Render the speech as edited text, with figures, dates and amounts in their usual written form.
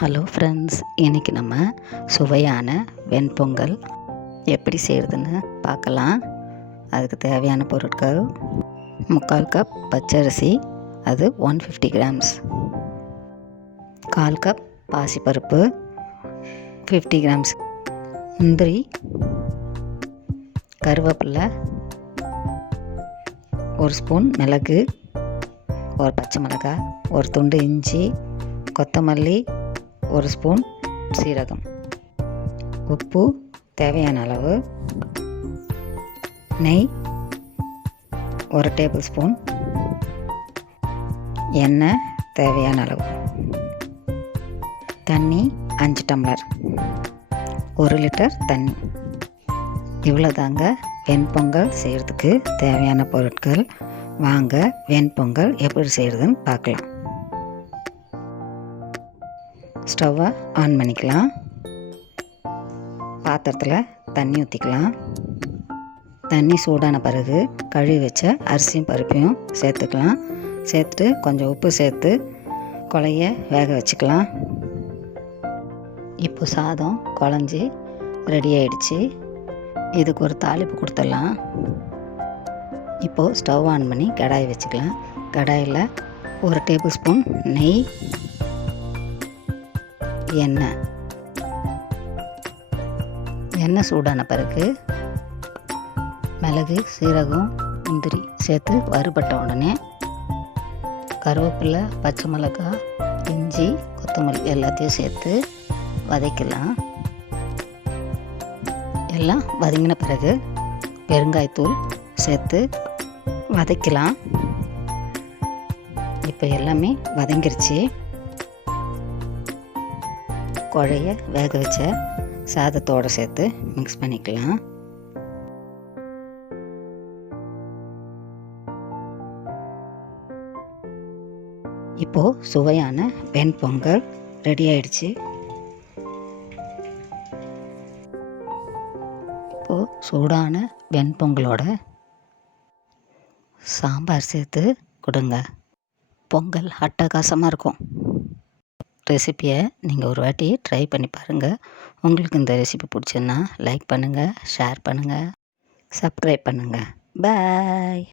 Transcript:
Hello friends, இன்றைக்கி நம்ம சுவையான வெண்பொங்கல் எப்படி செய்கிறதுன்னு பார்க்கலாம். அதுக்கு தேவையான பொருட்கள்: 3/4 கப் பச்சரிசி, அது 150 கிராம்ஸ். 1/4 கப் பாசிப்பருப்பு 50 கிராம்ஸ். முந்திரி, கருவேப்பிலை, 1 ஸ்பூன் மிளகு, 1 பச்சை மிளகாய், 1 துண்டு இஞ்சி, கொத்தமல்லி, 1 ஸ்பூன் சீரகம், உப்பு தேவையான அளவு, நெய் 1 டேபிள் ஸ்பூன், எண்ணெய் தேவையான அளவு, தண்ணி 5 டம்ளர், 1 லிட்டர் தண்ணி. இவ்வளோதாங்க வெண்பொங்கல் செய்கிறதுக்கு தேவையான பொருட்கள். வாங்க வெண்பொங்கல் எப்படி செய்கிறதுன்னு பார்க்கலாம். ஸ்டவ்வை ஆன் பண்ணிக்கலாம். பாத்திரத்தில் தண்ணி ஊற்றிக்கலாம். தண்ணி சூடான பிறகு கழுவி வச்ச அரிசியும் பருப்பையும் சேர்த்துக்கலாம். சேர்த்துட்டு கொஞ்சம் உப்பு சேர்த்து குழைய வேக வச்சுக்கலாம். இப்போ சாதம் குழஞ்சி ரெடி ஆயிடுச்சு. இதுக்கு ஒரு தாளிப்பு கொடுத்துடலாம். இப்போது ஸ்டவ் ஆன் பண்ணி கடாய் வச்சுக்கலாம். கடாயில் 1 டேபிள் ஸ்பூன் நெய், எண்ணெய் சூடான பிறகு மிளகு, சீரகம், முந்திரி சேர்த்து வறுபட்ட உடனே கருவேப்பிலை, பச்சை மிளகாய், இஞ்சி, கொத்தமல்லி எல்லாத்தையும் சேர்த்து வதக்கலாம். எல்லாம் வதங்கின பிறகு பெருங்காயத்தூள் சேர்த்து வதக்கலாம். இப்போ எல்லாமே வதங்கிருச்சு. குழைய வேக வச்ச சாதத்தோடு சேர்த்து மிக்ஸ் பண்ணிக்கலாம். இப்போது சுவையான வெண்பொங்கல் ரெடி ஆயிடுச்சு. இப்போது சூடான வெண்பொங்கலோட சாம்பார் சேர்த்து கொடுங்க. பொங்கல் அட்டகாசமாக இருக்கும். ரெசிப்பியை நீங்கள் ஒரு வாட்டி ட்ரை பண்ணி பாருங்கள். உங்களுக்கு இந்த ரெசிபி பிடிச்சதுன்னா லைக் பண்ணுங்கள், ஷேர் பண்ணுங்கள், சப்ஸ்கிரைப் பண்ணுங்கள். பாய்.